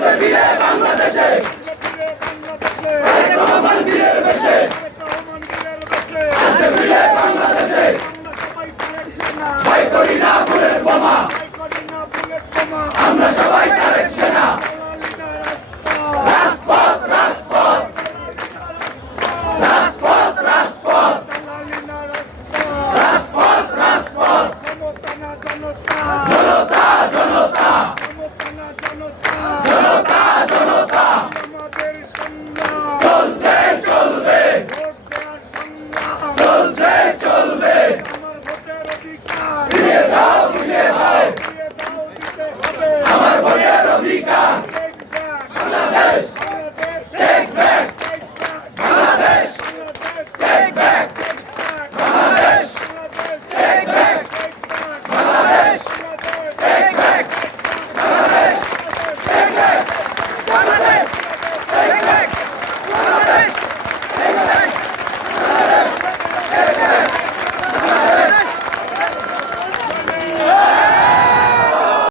ফিরে বাংলাদেশে তারেক রহমান বীরের বেশে আসবে ফিরে বাংলাদেশে ভয় করি না বুলেট বোমা আমরা সবাই তারেক সেনা রাজপথ রাজপথ রাজপথ রাজপথ রাজপথ রাজপথ জনতা জনতা জনতা জনতা